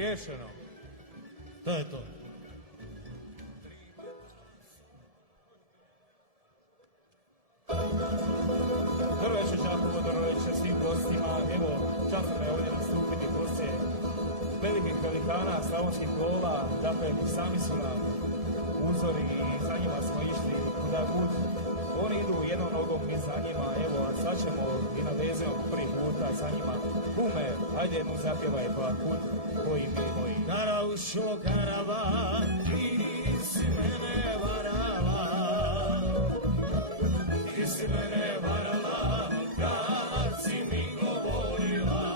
riješeno. To je to. Dobro večer, Đakovo, dobro večer svim gostima. Evo, čast me ovdje nastupiti poslije velikih velikana slavonskih kola. Dakle, sami su nam uzori i za njima smo išli kuda god. Oni idu jednom nogom i za njima. Evo, a sad ćemo i navezemo prvi puta za njima. Kume, ajde jednu zapjevaj pa kud koji mi moji. Karaušo karava, ti si mene varala, ti si mene varala, kad si mi govorila,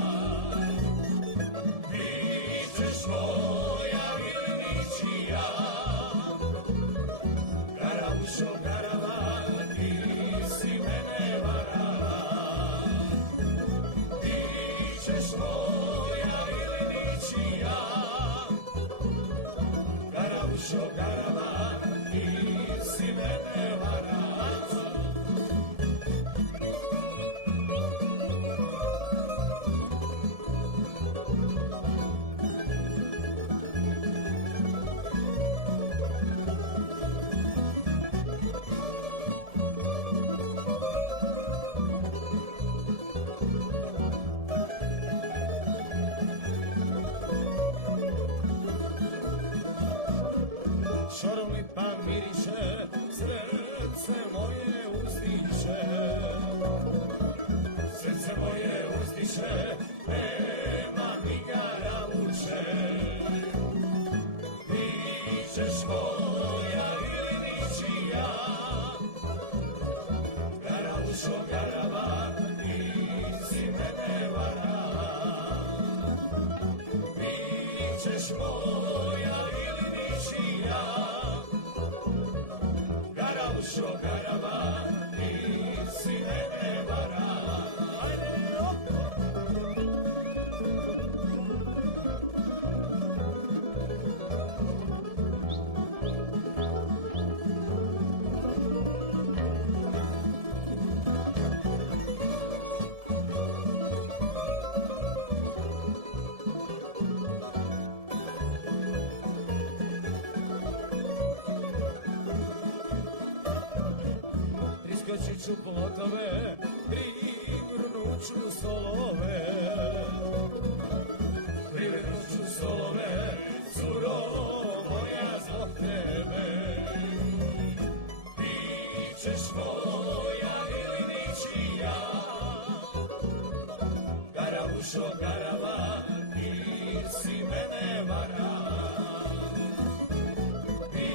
ti ćeš moja ili ničija. Karaušo karava, ti si mene varala, ti ćeš moja ili ničija. Karaušo karava, ti si mene varala. Šarolipa miriše, srce moje uzdiše, srce moje uzdiše, nema mi gara vuče. Ti ćeš moja ili ničija, Karaušo karava, ti si mene varala, ti ćeš moja ili ničija. Karaušo karava, ti si mene varala. Ajde, opet! Priskočit ću plotove, privrnut ću stolove, privrnut ću stolove, curo moja zbog tebe. Ti ćeš moja ili ničija, Karaušo karava, ti si mene varala, ti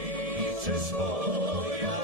ćeš moja